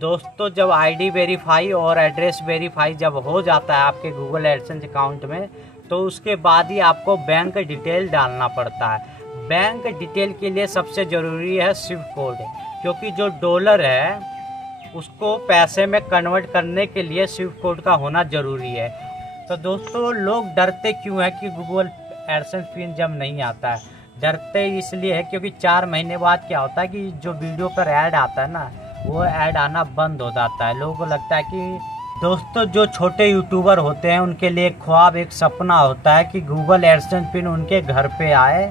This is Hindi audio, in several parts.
दोस्तों जब आईडी वेरीफाई और एड्रेस वेरीफाई जब हो जाता है आपके गूगल एडसेंस अकाउंट में, तो उसके बाद ही आपको बैंक डिटेल डालना पड़ता है। बैंक डिटेल के लिए सबसे ज़रूरी है स्विफ्ट कोड, क्योंकि जो डॉलर है उसको पैसे में कन्वर्ट करने के लिए स्विफ्ट कोड का होना ज़रूरी है। तो दोस्तों लोग डरते क्यों है कि गूगल एडसेंस पिन जब नहीं आता है? डरते इसलिए है क्योंकि 4 महीने बाद क्या होता है कि जो वीडियो पर ऐड आता है ना, वो ऐड आना बंद हो जाता है। लोगों को लगता है कि दोस्तों जो छोटे यूट्यूबर होते हैं उनके लिए एक ख्वाब, एक सपना होता है कि गूगल एडसेंस पिन उनके घर पे आए।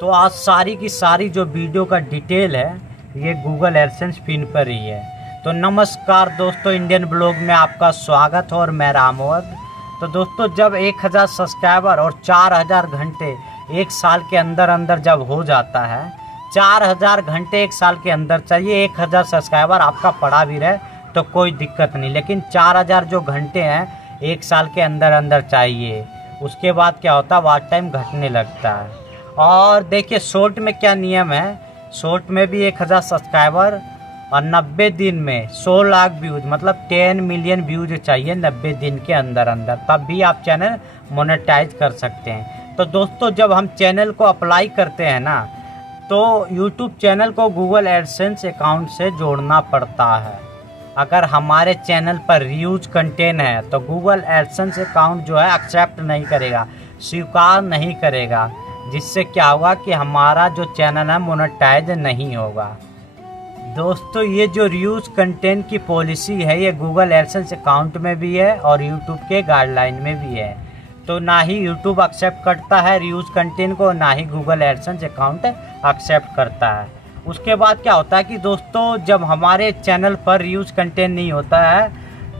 तो आज सारी की सारी जो वीडियो का डिटेल है ये गूगल एडसेंस पिन पर ही है। तो नमस्कार दोस्तों, इंडियन ब्लॉग में आपका स्वागत और मैं रामवद। तो दोस्तों जब 1000 सब्सक्राइबर और 4000 घंटे एक साल के अंदर अंदर जब हो जाता है, 4000 घंटे एक साल के अंदर चाहिए, 1000 सब्सक्राइबर आपका पड़ा भी रहे तो कोई दिक्कत नहीं, लेकिन 4000 जो घंटे हैं एक साल के अंदर अंदर चाहिए। उसके बाद क्या होता है, वॉच टाइम घटने लगता है। और देखिए शॉर्ट में क्या नियम है, शॉर्ट में भी 1000 सब्सक्राइबर और 90 दिन में 100 लाख व्यूज, मतलब 10 मिलियन व्यूज चाहिए 90 दिन के अंदर अंदर, तब भी आप चैनल मोनेटाइज कर सकते हैं। तो दोस्तों जब हम चैनल को अप्लाई करते हैं ना, तो YouTube चैनल को गूगल एडसेंस अकाउंट से जोड़ना पड़ता है। अगर हमारे चैनल पर रीयूज कंटेंट है तो गूगल एडसेंस अकाउंट जो है एक्सेप्ट नहीं करेगा, स्वीकार नहीं करेगा, जिससे क्या होगा कि हमारा जो चैनल है मोनेटाइज नहीं होगा। दोस्तों ये जो रीयूज कंटेंट की पॉलिसी है ये गूगल एडसेंस अकाउंट में भी है और YouTube के गाइडलाइन में भी है। तो ना ही YouTube एक्सेप्ट करता है रीयूज कंटेंट को, ना ही गूगल एडसेंस अकाउंट एक्सेप्ट करता है। उसके बाद क्या होता है कि दोस्तों जब हमारे चैनल पर रीयूज कंटेंट नहीं होता है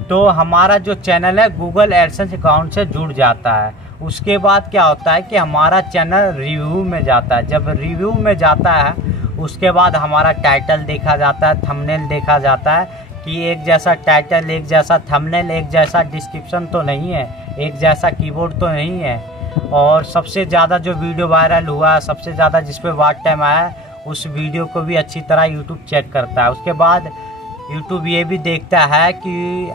तो हमारा जो चैनल है गूगल एडसेंस अकाउंट से जुड़ जाता है। उसके बाद क्या होता है कि हमारा चैनल रिव्यू में जाता है। जब रिव्यू में जाता है उसके बाद हमारा टाइटल देखा जाता है, थंबनेल देखा जाता है कि एक जैसा टाइटल, एक जैसा थंबनेल, एक जैसा डिस्क्रिप्शन तो नहीं है, एक जैसा कीबोर्ड तो नहीं है। और सबसे ज़्यादा जो वीडियो वायरल हुआ, सबसे ज़्यादा जिस पे वॉच टाइम आया, उस वीडियो को भी अच्छी तरह YouTube चेक करता है। उसके बाद YouTube ये भी देखता है कि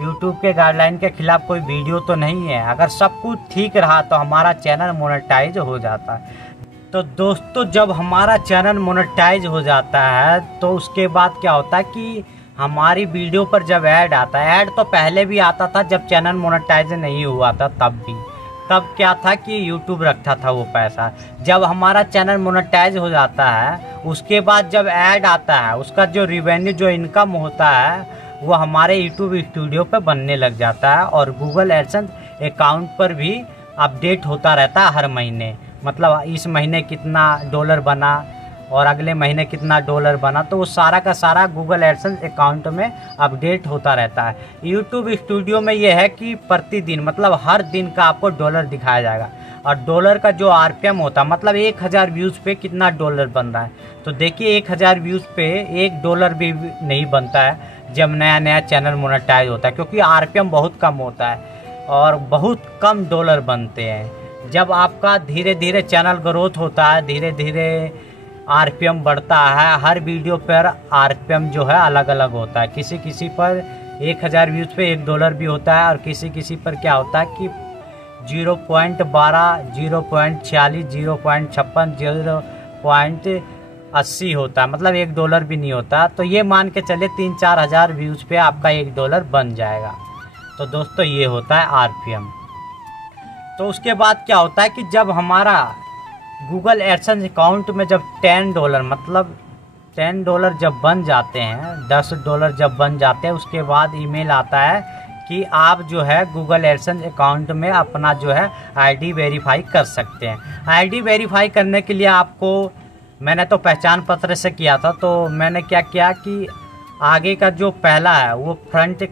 YouTube के गाइडलाइन के खिलाफ कोई वीडियो तो नहीं है। अगर सब कुछ ठीक रहा तो हमारा चैनल मोनेटाइज हो जाता है। तो दोस्तों जब हमारा चैनल मोनेटाइज हो जाता है तो उसके बाद क्या होता है कि हमारी वीडियो पर जब ऐड आता है, ऐड तो पहले भी आता था जब चैनल मोनेटाइज नहीं हुआ था, तब क्या था कि YouTube रखता था वो पैसा। जब हमारा चैनल मोनेटाइज हो जाता है उसके बाद जब ऐड आता है उसका जो रिवेन्यू, जो इनकम होता है वो हमारे YouTube स्टूडियो पे बनने लग जाता है। और गूगल एडसेंस अकाउंट पर भी अपडेट होता रहता है हर महीने, मतलब इस महीने कितना डॉलर बना और अगले महीने कितना डॉलर बना, तो वो सारा का सारा गूगल एडसेंस अकाउंट में अपडेट होता रहता है। YouTube स्टूडियो में ये है कि प्रतिदिन, मतलब हर दिन का आपको डॉलर दिखाया जाएगा। और डॉलर का जो RPM होता है, मतलब 1000 व्यूज़ पे कितना डॉलर बन रहा है। तो देखिए 1000 व्यूज़ पे $1 भी नहीं बनता है जब नया नया चैनल मोनेटाइज होता है, क्योंकि RPM बहुत कम होता है और बहुत कम डॉलर बनते हैं। जब आपका धीरे धीरे चैनल ग्रोथ होता है, धीरे धीरे RPM बढ़ता है। हर वीडियो पर RPM जो है अलग अलग होता है। किसी किसी पर 1000 व्यूज़ पे $1 भी होता है और किसी किसी पर क्या होता है कि 0.12, 0.46, 0.56, 0.80 होता है, मतलब $1 भी नहीं होता। तो ये मान के चले 3-4 हज़ार व्यूज़ पे आपका $1 बन जाएगा। तो दोस्तों ये होता है RPM। तो उसके बाद क्या होता है कि जब हमारा गूगल एडसेंस अकाउंट में जब $10, मतलब $10 जब बन जाते हैं, $10 जब बन जाते हैं, उसके बाद ईमेल आता है कि आप जो है गूगल एडसेंस अकाउंट में अपना जो है आईडी वेरीफाई कर सकते हैं। आईडी वेरीफाई करने के लिए आपको, मैंने तो पहचान पत्र से किया था, तो मैंने क्या किया कि आगे का जो पहला है वो फ्रंट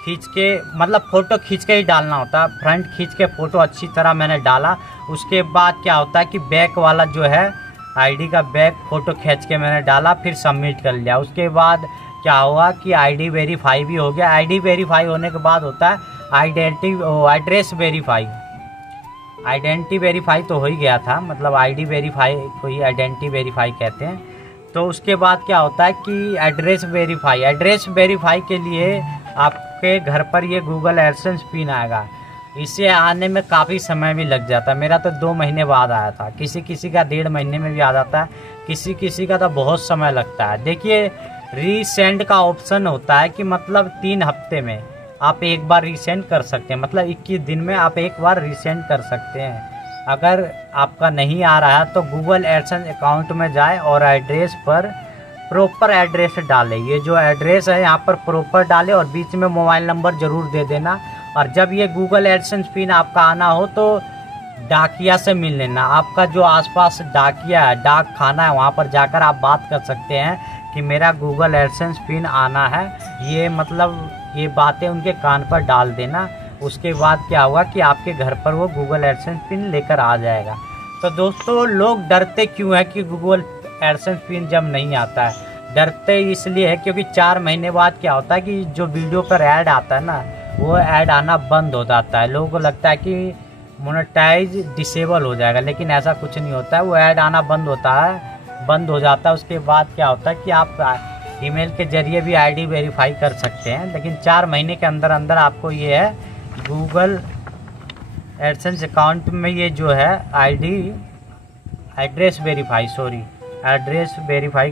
खींच के, मतलब फ़ोटो खींच के ही डालना होता है। फ्रंट खींच के फ़ोटो अच्छी तरह मैंने डाला। उसके बाद क्या होता है कि बैक वाला जो है आईडी का बैक फ़ोटो खींच के मैंने डाला, फिर सबमिट कर लिया। उसके बाद क्या हुआ कि आईडी वेरीफाई भी हो गया। आईडी वेरीफाई होने के बाद होता है एड्रेस वेरीफाई। आइडेंटिटी वेरीफाई तो हो ही गया था, मतलब आईडी वेरीफाई को ही आइडेंटिटी वेरीफाई कहते हैं। तो उसके बाद क्या होता है कि एड्रेस वेरीफाई के लिए आपके घर पर ये गूगल एडसेंस पिन आएगा। इसे आने में काफ़ी समय भी लग जाता है। मेरा तो 2 महीने बाद आया था, किसी किसी का 1.5 महीने में भी आ जाता है, किसी किसी का तो बहुत समय लगता है। देखिए रीसेंड का ऑप्शन होता है कि मतलब 3 हफ्ते में आप एक बार रीसेंड कर सकते हैं, मतलब 21 दिन में आप एक बार रीसेंड कर सकते हैं। अगर आपका नहीं आ रहा है तो गूगल एडसेंस अकाउंट में जाए और एड्रेस पर प्रॉपर एड्रेस डालें। ये जो एड्रेस है यहाँ पर प्रॉपर डालें और बीच में मोबाइल नंबर ज़रूर दे देना। और जब ये गूगल एडसेंस पिन आपका आना हो तो डाकिया से मिल लेना। आपका जो आसपास डाकिया है, डाक खाना है, वहाँ पर जाकर आप बात कर सकते हैं कि मेरा गूगल एडसेंस पिन आना है। ये मतलब ये बातें उनके कान पर डाल देना। उसके बाद क्या होगा कि आपके घर पर वो गूगल एडसेंस पिन लेकर आ जाएगा। तो दोस्तों लोग डरते क्यों है कि गूगल एडसेंस पिन जब नहीं आता है? डरते इसलिए है क्योंकि 4 महीने बाद क्या होता है कि जो वीडियो पर ऐड आता है ना, वो ऐड आना बंद हो जाता है। लोगों को लगता है कि मोनेटाइज डिसेबल हो जाएगा, लेकिन ऐसा कुछ नहीं होता है। वो ऐड आना बंद हो जाता है। उसके बाद क्या होता है कि आप ईमेल के जरिए भी आईडी वेरीफाई कर सकते हैं, लेकिन 4 महीने के अंदर अंदर आपको ये है गूगल एडसेंस अकाउंट में ये जो है एड्रेस वेरीफाई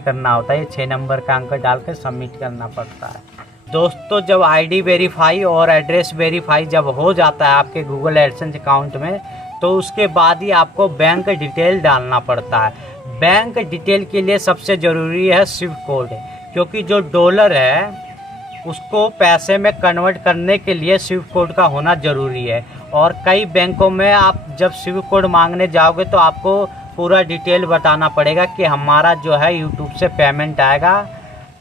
करना होता है। ये 6 नंबर का अंक डालकर सबमिट करना पड़ता है। दोस्तों जब आईडी वेरीफाई और एड्रेस वेरीफाई जब हो जाता है आपके गूगल एडसेंस अकाउंट में, तो उसके बाद ही आपको बैंक डिटेल डालना पड़ता है। बैंक डिटेल के लिए सबसे ज़रूरी है स्विफ्ट कोड, क्योंकि जो डॉलर है उसको पैसे में कन्वर्ट करने के लिए स्विफ्ट कोड का होना ज़रूरी है। और कई बैंकों में आप जब स्विफ्ट कोड मांगने जाओगे तो आपको पूरा डिटेल बताना पड़ेगा कि हमारा जो है यूट्यूब से पेमेंट आएगा,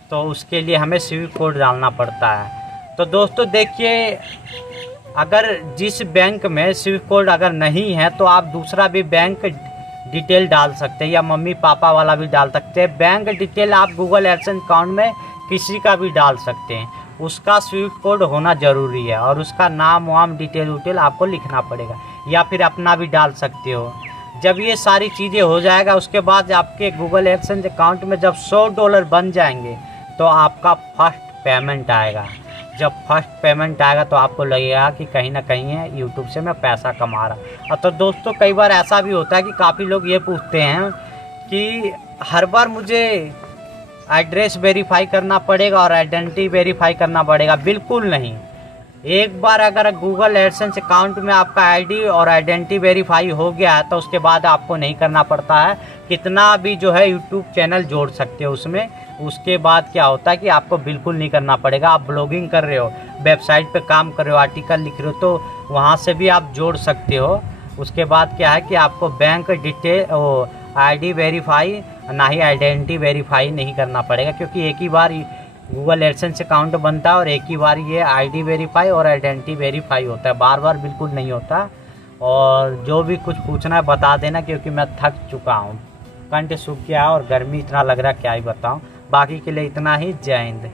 तो उसके लिए हमें स्विफ्ट कोड डालना पड़ता है। तो दोस्तों देखिए, अगर जिस बैंक में स्विफ्ट कोड अगर नहीं है तो आप दूसरा भी बैंक डिटेल डाल सकते हैं, या मम्मी पापा वाला भी डाल सकते हैं। बैंक डिटेल आप गूगल एडसेंस अकाउंट में किसी का भी डाल सकते हैं, उसका स्विफ्ट कोड होना ज़रूरी है और उसका नाम वाम डिटेल आपको लिखना पड़ेगा, या फिर अपना भी डाल सकते हो। जब ये सारी चीज़ें हो जाएगा उसके बाद आपके गूगल एडसेंस अकाउंट में जब $100 बन जाएंगे तो आपका फर्स्ट पेमेंट आएगा। जब फर्स्ट पेमेंट आएगा तो आपको लगेगा कि कहीं ना कहीं है यूट्यूब से मैं पैसा कमा रहा। और तो दोस्तों कई बार ऐसा भी होता है कि काफ़ी लोग ये पूछते हैं कि हर बार मुझे एड्रेस वेरीफाई करना पड़ेगा और आइडेंटिटी वेरीफाई करना पड़ेगा। बिल्कुल नहीं। एक बार अगर गूगल एडसेंस अकाउंट में आपका आईडी और आइडेंटिटी वेरीफाई हो गया है तो उसके बाद आपको नहीं करना पड़ता है। कितना भी जो है यूट्यूब चैनल जोड़ सकते हो उसमें। उसके बाद क्या होता है कि आपको बिल्कुल नहीं करना पड़ेगा। आप ब्लॉगिंग कर रहे हो, वेबसाइट पे काम कर रहे हो, आर्टिकल लिख रहे हो, तो वहाँ से भी आप जोड़ सकते हो। उसके बाद क्या है कि आपको बैंक डिटेल आईडी वेरीफाई ना ही आइडेंटिटी वेरीफाई नहीं करना पड़ेगा, क्योंकि एक ही बार गूगल एडसेंस अकाउंट बनता है और एक ही बार ये आईडी वेरीफाई और आइडेंटिटी वेरीफाई होता है। बार बार बिल्कुल नहीं होता। और जो भी कुछ पूछना है बता देना, क्योंकि मैं थक चुका हूँ, कंठ सूख गया और गर्मी इतना लग रहा है क्या ही बताऊँ। बाकी के लिए इतना ही। जय हिंद।